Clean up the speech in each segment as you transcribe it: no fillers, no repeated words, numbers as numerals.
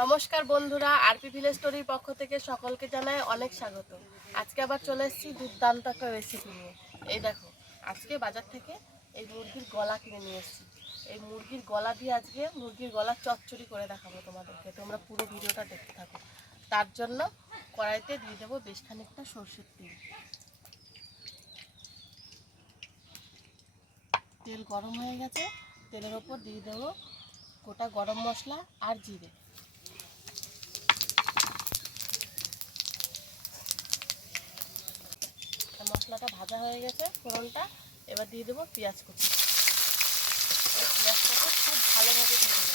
নমস্কার বন্ধুরা, RP village স্টোরির পক্ষ থেকে সকলকে জানাই অনেক স্বাগত। আজকে আবার চলে এসেছি দুর্দান্ত একটা রেসিপি নিয়ে। এই দেখো, আজকে বাজার থেকে এই মুরগির গলা কিনে নিয়ে এসেছি। এই মুরগির গলা দিয়ে আজকে মুরগির গলা চচ্চড়ি করে দেখাবো তোমাদেরকে। তোমরা পুরো ভিডিওটা দেখতে থাকো। তার জন্য কড়াইতে দিয়ে দেবো বেশ খানিকটা সরষের তেল। তেল গরম হয়ে গেছে, তেলের ওপর দিয়ে দেবো গোটা গরম মশলা আর জিরে। মশলাটা ভাজা হয়ে গেছে, ফোড়নটা এবার দিয়ে দেবো পেঁয়াজ কুচি। পেঁয়াজটাকে খুব ভালোভাবে ভেজে নেব,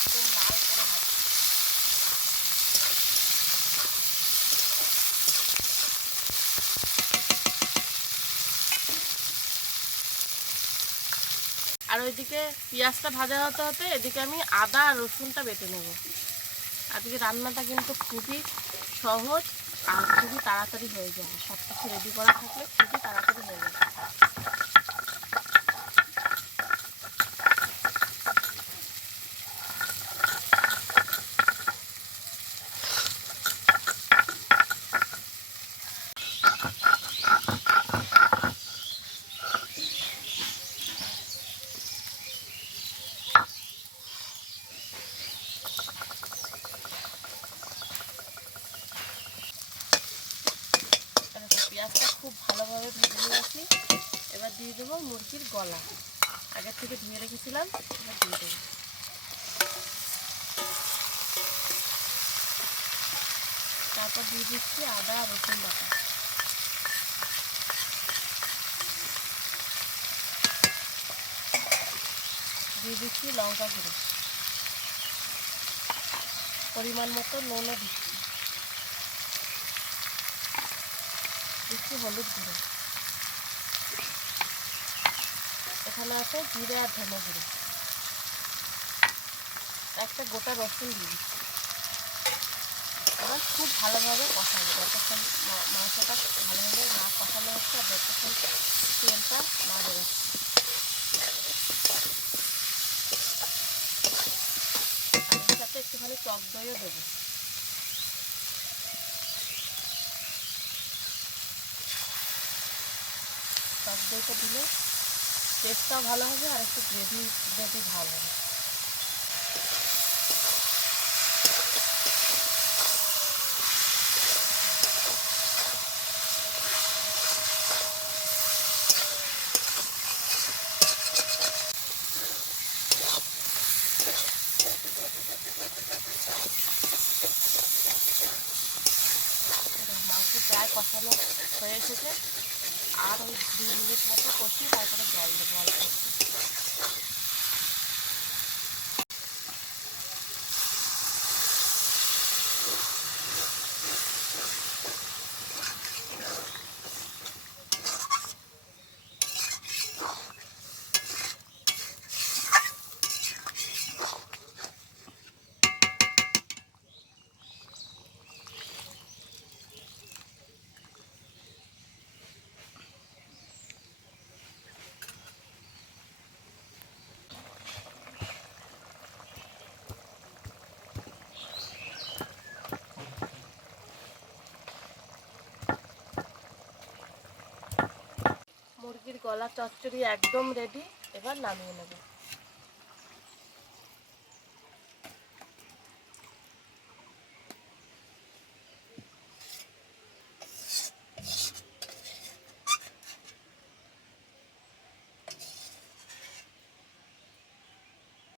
একদম লাল করে ভাজবো। আর ওইদিকে পেঁয়াজটা ভাজা হতে হতে এদিকে আমি আদা আর রসুনটা বেটে নেব। আজকে রান্নাটা কিন্তু খুবই সহজ আর খুবই তাড়াতাড়ি হয়ে যাবে। সব কিছু রেডি করা থাকলে খুবই তাড়াতাড়ি হয়ে যাবে। পেঁয়াজটা খুব ভালোভাবে ভেজে নিয়েছি। এবার দিয়ে দেবো মুরগির গলা, আগের থেকে ধুয়ে রেখেছিলাম। এবার দিয়ে দেবো, তারপর দিয়ে দিচ্ছি আদা আর রসুন বাটা। দিয়ে দিচ্ছি লঙ্কা গুঁড়ো, পরিমাণ মতো নুনও দিচ্ছি, দিচ্ছি হলুদ গুঁড়ো। এখানে আছে জিরে আর ধনে গুঁড়ো। একটা গোটা রসুন দিয়ে দিচ্ছি। এবার খুব ভালোভাবে কষাবো, যতক্ষণ মাংসটা ভালোভাবে না কষানো হচ্ছে আর যতক্ষণ তেলটা না বেরোচ্ছে। আর এর সাথে একটুখানি টক দইও দেবো। টক দইটা দিলে টেস্টটাও ভালো হবে আর একটু গ্রেভি গ্রেভি ভালো হবে। মাংস প্রায় কষানো হয়ে এসেছে, আর ওই 2 মিনিট মতো কষিয়ে তারপরে জল দেবো অল্প একটু। মুরগির গলা চচ্চড়ি একদম রেডি, এবার নামিয়ে নেব।